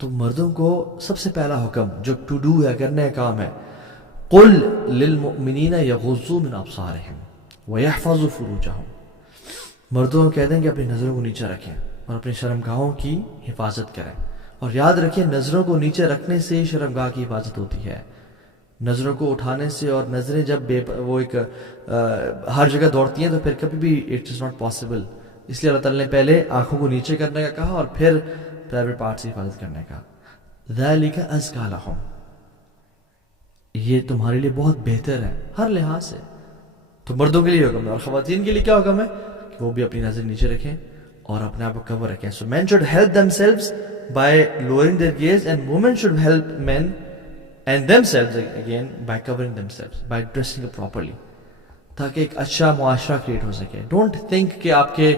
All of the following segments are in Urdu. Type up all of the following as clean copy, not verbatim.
تو مردوں کو سب سے پہلا حکم جو ٹو ڈو ہے، کرنے کا کام ہے، قل للمؤمنین یغضوا من ابصارہم ویحفظوا فروجہم، مردوں کو کہہ دیں کہ اپنی نظروں کو نیچے رکھیں اور اپنی شرمگاہوں کی حفاظت کریں، اور یاد رکھیں نظروں کو نیچے رکھنے سے ہی شرمگاہ کی حفاظت ہوتی ہے، نظروں کو اٹھانے سے، اور نظریں جب وہ ایک ہر جگہ دوڑتی ہیں تو پھر کبھی بھی اٹ از ناٹ پاسبل، اس لیے اللہ تعالیٰ نے پہلے آنکھوں کو نیچے کرنے کا کہا اور پھر پرائیویٹ پارٹ سے حفاظت کرنے کا. ذالک ازکی لہم، یہ تمہارے لیے بہت بہتر ہے ہر لحاظ سے. تو مردوں کے لیے حکم ہے، اور خواتین کے لیے کیا حکم ہے کہ وہ بھی اپنی نظر نیچے رکھیں اور اپنے آپ کو کور رکھیں. So men should help themselves by lowering their gaze, and women should help men and themselves again by covering themselves, by dressing properly, تاکہ ایک اچھا معاشرہ کریٹ ہو سکے. ڈونٹ تھنک کہ آپ کے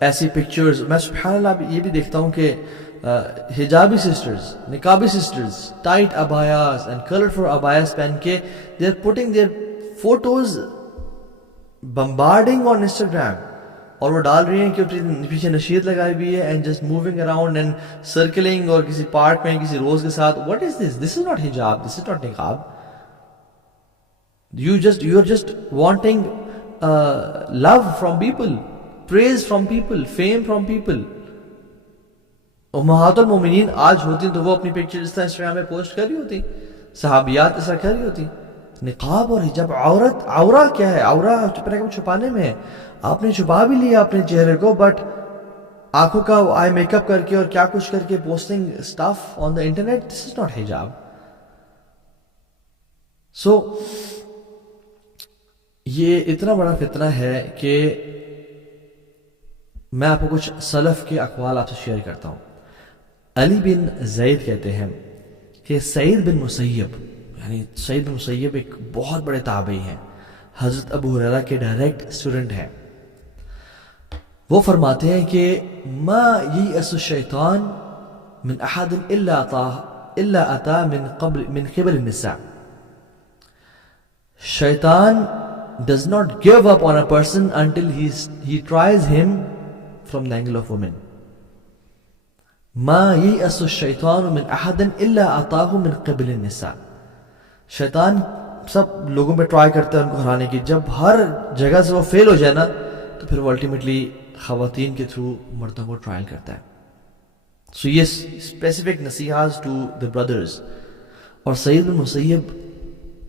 ایسی پکچرز، میں سبحان اللہ یہ بھی دیکھتا ہوں کہ حجابی سسٹرز، نقابی sisters, tight abayas and colourful abayas پہن کے they are putting their photos bombarding on Instagram, اور وہ ڈال رہی ہیں کہ پیچھے نشید لگائی ہوئی ہے and just moving around and سرکلنگ، اور کسی پارک میں کسی روز کے ساتھ. What is this? This is not حجاب، دس از ناٹ نقاب. You are just wanting love from people, praise from people, fame from people. امہات المومنین آج ہوتی تو وہ اپنی پکچر اس طرح انسٹاگرام میں پوسٹ کر رہی ہوتی، صحابیات اس طرح کر رہی ہوتی. نقاب اور حجاب، عورہ کیا ہے؟ عورہ چھپانے میں ہے. آپ نے چھپا بھی لیا اپنے چہرے کو، بٹ آنکھوں کا آئی میک اپ کر کے اور کیا کچھ کر کے posting stuff on the internet, this is not حجاب. سو یہ اتنا بڑا فتنہ ہے کہ میں آپ کو کچھ سلف کے اقوال آپ سے شیئر کرتا ہوں. علی بن زید کہتے ہیں کہ سعید بن مسیب، یعنی سعید بن مسیب ایک بہت بڑے تابعی ہیں، حضرت ابو ہریرہ کے ڈائریکٹ اسٹوڈنٹ ہیں. وہ فرماتے ہیں کہ ما یئس الشیطان من احد الا اتا من قبل النساء. شیطان does not give up on a person until he tries him from the angle of women. ما ييأس الشيطان من أحد إلا أتاه من قبل النساء. شیطان سب لوگوں پہ ٹرائی کرتا ہے ان کو ہرانے کی، جب ہر جگہ سے وہ فیل ہو جائے نا تو پھر وہ الٹیمیٹلی خواتین کے تھرو مردوں کو ٹرائل کرتا ہے. سو یہ اسپیسیفک نصیحات ٹو دا بردرز. اور سعید بن مسیب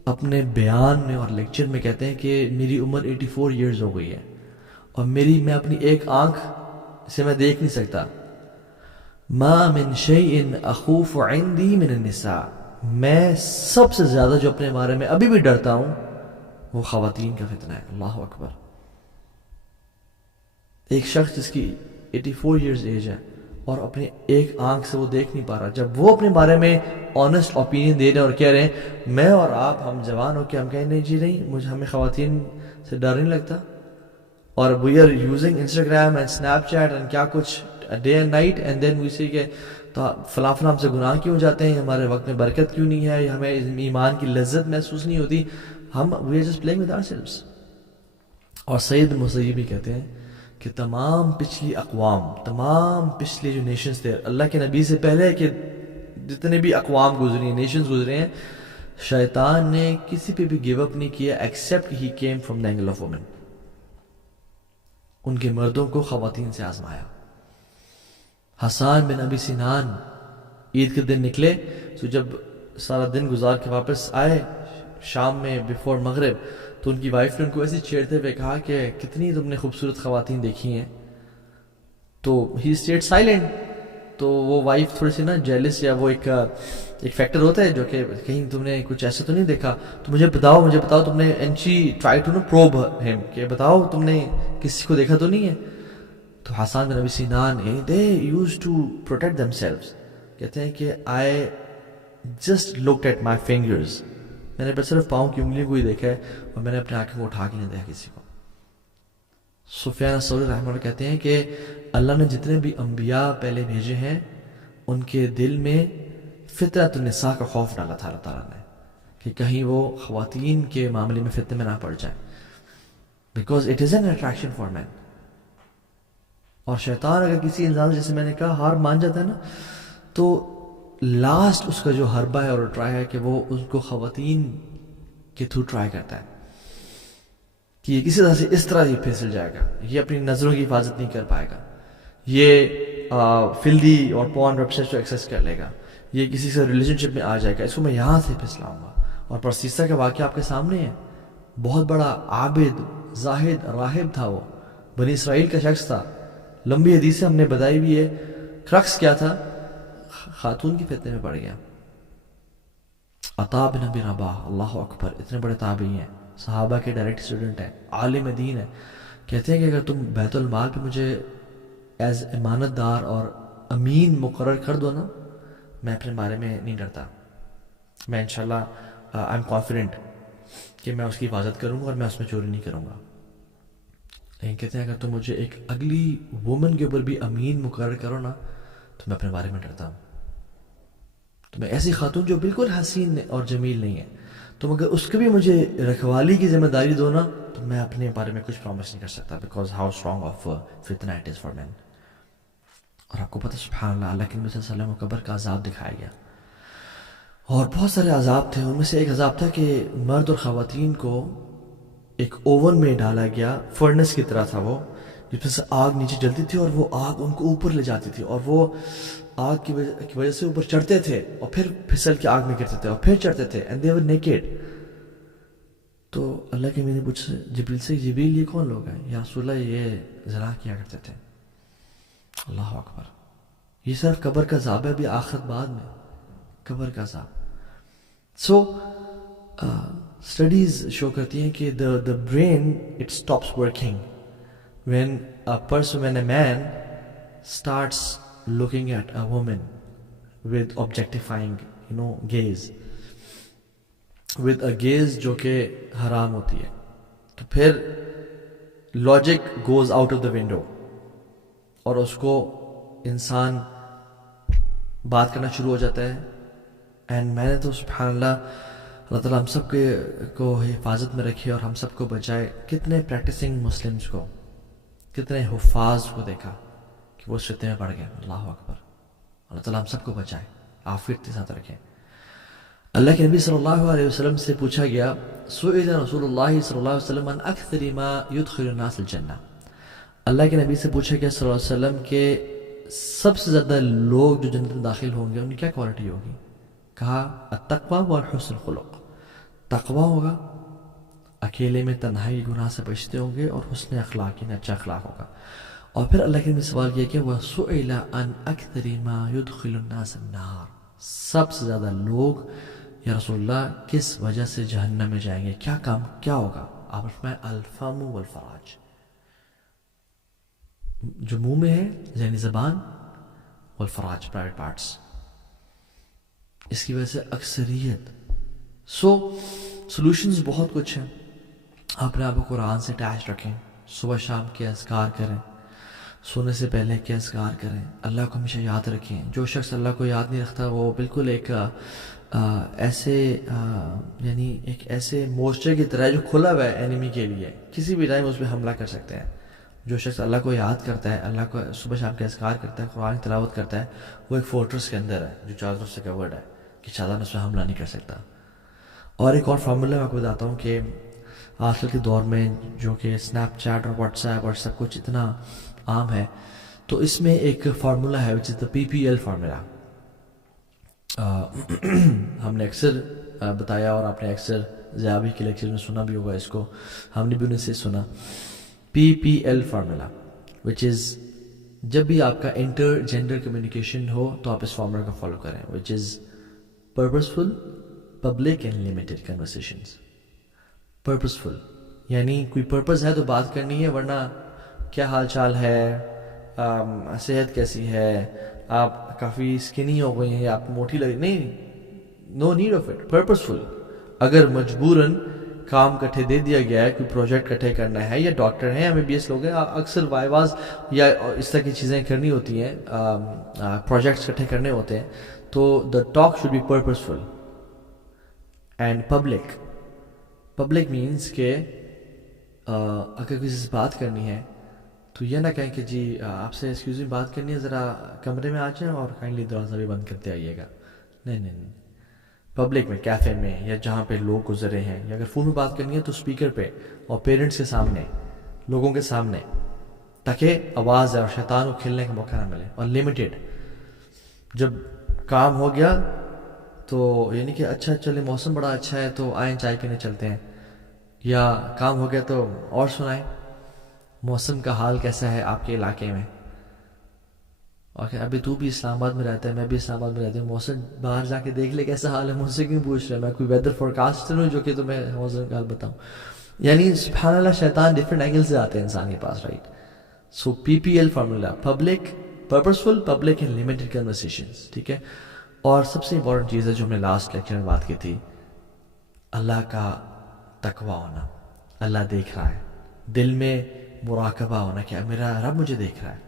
اپنے بیان میں اور لیکچر میں کہتے ہیں کہ میری عمر 84 ایئرز ہو گئی ہے اور میں اپنی ایک آنکھ سے میں دیکھ نہیں سکتا. ما من شیء اخوف عندی من النساء، میں سب سے زیادہ جو اپنے بارے میں ابھی بھی ڈرتا ہوں وہ خواتین کا فتنہ ہے. اللہ اکبر. ایک شخص جس کی 84 ایئرز ایج ہے اور اپنی ایک آنکھ سے وہ دیکھ نہیں پا رہا، جب وہ اپنے بارے میں آنیسٹ اوپینین دے رہے ہیں اور کہہ رہے ہیں میں اور آپ ہم جوان ہو کے ہم کہیں نہیں جی نہیں ہمیں خواتین سے ڈر نہیں لگتا، اور we are using Instagram and Snapchat and کیا کچھ day and night, and then we see کہ تو فلاں ہم سے گناہ کیوں جاتے ہیں، ہمارے وقت میں برکت کیوں نہیں ہے، ہمیں ایمان کی لذت محسوس نہیں ہوتی، ہم we are just playing with ourselves. اور سعید بن مسیب بھی کہتے ہیں کہ تمام پچھلی اقوام، تمام پچھلے جو نیشنز تھے اللہ کے نبی سے پہلے کہ جتنے بھی اقوام گزری ہیں، نیشنز گزرے ہیں، شیطان نے کسی پہ بھی گیو اپ نہیں کیا except he came from the angle of women. ان کے مردوں کو خواتین سے آزمایا. حسان بن ابی سنان عید کے دن نکلے، تو جب سارا دن گزار کے واپس آئے شام میں بیفور مغرب، تو ان کی وائف نے ان کو ایسے چھیڑتے ہوئے کہا کہ کتنی تم نے خوبصورت خواتین دیکھی ہیں. تو ہی اسٹیڈ سائلنٹ. تو وہ وائف تھوڑی سی نا جیلس، یا وہ ایک فیکٹر ہوتا ہے جو کہ کہیں تم نے کچھ ایسا تو نہیں دیکھا تو مجھے بتاؤ تم نے. And she try to probe him کہ بتاؤ تم نے کسی کو دیکھا تو نہیں ہے. تو Hassan bin Abi Sinan they used to protect themselves, کہتے ہیں کہ I just looked at my fingers, میں نے بس صرف پاؤں کی انگلیوں کو ہی دیکھا ہے اور میں نے اپنے آنکھوں کو اٹھا کے نہیں دیکھا کسی کو. سفیان ثوری رحمہ اللہ کہتے ہیں کہ اللہ نے جتنے بھی انبیاء پہلے بھیجے ہیں ان کے دل میں فطرت النساء کا خوف ڈالا تھا اللہ تعالیٰ نے کہ کہیں وہ خواتین کے معاملے میں فتنے میں نہ پڑ جائیں، because it is an attraction for men. اور شیطان اگر کسی انسان سے, جیسے میں نے کہا, ہار مان جاتا ہے نا, تو لاسٹ اس کا جو حربہ ہے اور ٹرائی ہے کہ وہ اس کو خواتین کے تھرو ٹرائی کرتا ہے کہ یہ کسی طرح سے اس طرح ہی پھسل جائے گا, یہ اپنی نظروں کی حفاظت نہیں کر پائے گا, یہ فلدی اور پورن ویب سائٹ کو ایکسیس کر لے گا, یہ کسی سے ریلیشن شپ میں آ جائے گا, اس کو میں یہاں سے پھسلاؤں گا. اور پرسیسہ کا واقعہ آپ کے سامنے ہے. بہت بڑا عابد, زاہد, راہب تھا وہ, بنی اسرائیل کا شخص تھا. لمبی حدیث ہم نے بتائی بھی ہے. کرکس کیا تھا؟ خاتون کی فتنے میں پڑ گیا. عطا بن ابی رباح, اللہ اکبر, اتنے بڑے تابعی ہیں, صحابہ کے ڈائریکٹ اسٹوڈنٹ ہیں, عالم دین ہے. کہتے ہیں کہ اگر تم بیت المال پہ مجھے ایز امانت دار اور امین مقرر کر دو نا, میں اپنے بارے میں نہیں ڈرتا, میں انشاءاللہ آئی ایم کانفیڈنٹ کہ میں اس کی حفاظت کروں گا اور میں اس میں چوری نہیں کروں گا. لیکن کہتے ہیں اگر تم مجھے ایک اگلی وومن کے اوپر بھی امین مقرر کرو نا, تو میں اپنے بارے میں ڈرتا ہوں. تو میں ایسی خاتون جو بالکل حسین اور جمیل نہیں ہے, تم اگر اس کی بھی مجھے رکھوالی کی ذمہ داری دو نا, تو میں اپنے بارے میں کچھ پرومس نہیں کر سکتا, بیکاز ہاؤ اسٹرانگ آف فتنہ اٹ از فار مین. اور آپ کو پتہ سبحان اللہ, اللہ کے نبی صلی اللہ علیہ وسلم کو قبر کا عذاب دکھایا گیا, اور بہت سارے عذاب تھے. ان میں سے ایک عذاب تھا کہ مرد اور خواتین کو ایک اوون میں ڈالا گیا, فرنس کی طرح تھا وہ, جس میں سے آگ نیچے جلتی تھی اور وہ آگ ان کو اوپر لے جاتی تھی, اور وہ آگ کی وجہ سے اوپر چڑھتے تھے اور پھر پھسل کے آگ میں گرتے تھے اور پھر چڑھتے تھے, اینڈ دے ور نیکڈ. تو اللہ کے میں نے پوچھا جبریل سے, جبریل یہ کون لوگ ہیں؟ یا رسول اللہ یہ زنا کیا کرتے تھے. اللہ اکبر, یہ صرف قبر کا عذاب ہے, ابھی آخرت بعد میں قبر کا عذاب. سو اسٹڈیز شو کرتی ہیں کہ the brain it stops working when a man starts looking at a woman with objectifying gaze, with a gaze جو کہ حرام ہوتی ہے. تو پھر logic goes out of the window اور اس کو انسان بات کرنا شروع ہو جاتا ہے. اینڈ میں نے تو سبحان اللہ تعالیٰ ہم سب کو حفاظت میں رکھے اور ہم سب کو بچائے. کتنے پریکٹسنگ مسلمز کو, کتنے حفاظ کو دیکھا کہ وہ اس فتنے میں پڑ گئے. اللہ اکبر, اللہ تعالیٰ ہم سب کو بچائے, عافیت کے ساتھ رکھے. اللہ کے نبی صلی اللہ علیہ وسلم سے پوچھا گیا, سئل رسول اللہ صلی اللہ علیہ وسلم عن اکثر ما يدخل الناس الجنہ. اللہ کے نبی سے پوچھا گیا صلی اللہ علیہ وسلم کہ سب سے زیادہ لوگ جو جنت میں داخل ہوں گے ان کی کیا کوالٹی ہوگی؟ کہا التقوی والحسن الخلق. تقوی ہوگا, اکیلے میں تنہائی گناہ سے بچتے ہوں گے, اور حسن اخلاق یعنی اچھا اخلاق ہوگا. اور پھر اللہ کے نبی سوال کیا کہ وَسُئِلَ عَنْ أَكْثَرِ مَا يُدْخِلُ النَّاسَ النَّارِ. سب سے زیادہ لوگ یا رسول اللہ کس وجہ سے جہنم میں جائیں گے, کیا کام کیا ہوگا؟ آپ فرمائیں الفم والفراج, جو منہ میں ہے یعنی زبان, والفراج پرائیویٹ پارٹس, اس کی وجہ سے اکثریت. سو سولوشنز بہت کچھ ہیں. اپنے آپ کو قرآن سے اٹیچ رکھیں, صبح شام کے اذکار کریں, سونے سے پہلے کے اذکار کریں, اللہ کو ہمیشہ یاد رکھیں. جو شخص اللہ کو یاد نہیں رکھتا وہ بالکل ایک ایسے مورچے کی طرح جو کھلا ہوا ہے اینیمی کے لیے, کسی بھی ٹائم اس پہ حملہ کر سکتے ہیں. جو شخص اللہ کو یاد کرتا ہے, اللہ کو صبح شام کے اذکار کرتا ہے, قرآن کی تلاوت کرتا ہے, وہ ایک فورٹرس کے اندر ہے جو چاروں طرف سے کورڈ ہے کہ شیطان اس پہ حملہ نہیں کر سکتا. اور ایک اور فارمولہ میں آپ کو بتاتا ہوں کہ آج کل کے دور میں جو کہ اسنیپ چیٹ اور واٹس ایپ اور سب کچھ اتنا عام ہے, تو اس میں ایک فارمولہ ہے which is the PPL formula. ہم نے اکثر بتایا اور آپ نے اکثر ضیابی کے لیکچر میں سنا بھی ہوگا اس کو, ہم نے بھی انہیں سے سنا. PPL فارمولہ which is جب بھی آپ کا انٹر جینڈر کمیونیکیشن ہو تو آپ اس فارمولہ کو فالو کریں, which is purposeful, public and limited conversations. purposeful یعنی کوئی پرپز ہے تو بات کرنی ہے, ورنہ کیا حال چال ہے, صحت کیسی ہے, آپ کافی اسکنی ہو گئی ہیں یا آپ موٹی لگ, نہیں, no need of it. Purposeful, اگر مجبوراً کام کٹھے دے دیا گیا ہے, کوئی پروجیکٹ کٹھے کرنا ہے, یا ڈاکٹر ہیں, MBBS لوگ ہیں, اکثر وائواز یا اس طرح کی چیزیں کرنی ہوتی ہیں, پروجیکٹس کٹھے کرنے ہوتے ہیں, تو the talk should be purposeful and public. Public means کہ اگر کسی سے بات کرنی ہے تو یہ نہ کہیں کہ جی آپ سے ایکسکیوز می بات کرنی ہے، ذرا کمرے میں آ جائیں اور کائنڈلی دروازہ بھی بند کرتے آئیے گا. نہیں نہیں نہیں، پبلک میں، کیفے میں، یا جہاں پہ لوگ گزر رہے ہیں، یا اگر فون میں بات کرنی ہے تو اسپیکر پہ اور پیرنٹس کے سامنے، لوگوں کے سامنے، تاکہ آواز اور شیطان کو کھیلنے کا موقع نہ ملے. اور لمیٹیڈ، جب کام ہو گیا تو یعنی کہ اچھا چلے موسم بڑا اچھا ہے تو آئیں چائے پینے چلتے ہیں، یا کام ہو گیا تو اور سنائیں موسم کا حال کیسا ہے آپ کے علاقے میں. اور ابھی تو بھی اسلام آباد میں رہتا ہے، میں بھی اسلام آباد میں رہتا ہوں، موسم باہر جا کے دیکھ لے کیسا حال ہے، مجھ سے کیوں پوچھ رہے ہیں؟ میں کوئی ویدر فورکاسٹر ہوں جو کہ تمہیں موسم کا حال بتاؤں؟ یعنی سبحان اللہ، شیطان ڈفرینٹ اینگل سے آتے ہیں انسان کے پاس، right. So PPL formula, public purposeful, public and limited conversations, ٹھیک ہے. اور سب سے امپورٹنٹ چیز ہے جو ہم نے لاسٹ لیکچر میں بات کی تھی، اللہ کا تقوی ہونا. اللہ دیکھ رہا ہے، دل میں مراقبہ ہونا کہ میرا رب مجھے دیکھ رہا ہے،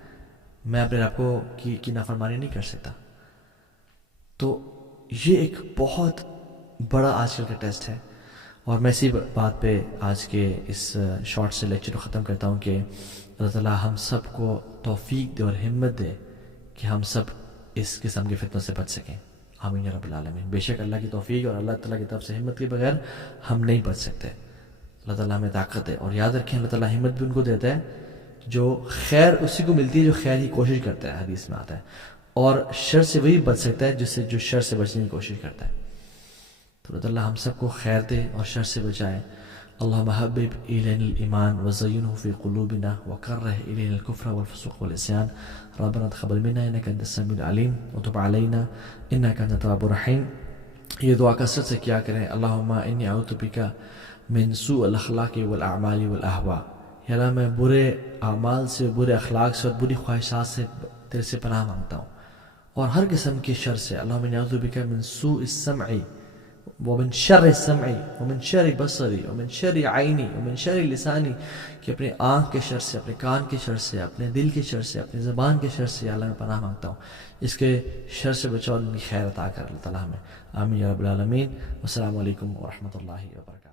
میں اپنے رب کو کی نافرمانی نہیں کر سکتا. تو یہ ایک بہت بڑا آج کل کا ٹیسٹ ہے. اور میں اسی بات پہ آج کے اس شارٹ سے لیکچر کو ختم کرتا ہوں کہ اللہ تعالیٰ ہم سب کو توفیق دے اور ہمت دے کہ ہم سب اس قسم کے فتنوں سے بچ سکیں. آمین یا رب العالمین. بے شک اللہ کی توفیق اور اللہ تعالیٰ کی طرف سے ہمت کے بغیر ہم نہیں بچ سکتے. اللہ تعالیٰ ہمیں طاقت دے. اور یاد رکھیں اللہ تعالیٰ ہمت بھی ان کو دیتا ہے جو خیر اسی کو ملتی ہے جو خیر کی کوشش کرتا ہے، حدیث میں آتا ہے. اور شر سے وہی بچ سکتا ہے جو شر سے بچنے کی کوشش کرتا ہے. تو اللہ تعالیٰ ہم سب کو خیر دے اور شر سے بچائے. اللہم حبب الینا الایمان وزینہ فی قلوبنا وکرہ الینا الکفر والفسوق والعصیان ربنا تقبل منا انک انت السمیع العلیم وتب علینا انک انت التواب الرحیم. یہ دعا کثرت سے کیا کریں. اللہم انی اعوذ بک من سوء الاخلاق والاعمال والاہواء. یا اللہ میں برے اعمال سے، برے اخلاق سے اور بری خواہشات سے تیرے سے پناہ مانگتا ہوں، اور ہر قسم کے شر سے. اللہم انی اعوذ بک من سوء السمع ومن شر السمع ومن شر بصری ومن شر عینی ومن شر لسانی، کہ اپنے آنکھ کے شر سے، اپنے کان کے شر سے، اپنے دل کے شر سے، اپنی زبان کے شر سے. یا اللہ میں پناہ مانگتا ہوں، اس کے شر سے بچاؤ، ان کی خیر عطا کر اللہ تعالیٰ ہمیں. آمین یا رب العالمین. والسلام علیکم ورحمۃ اللہ وبرکاتہ.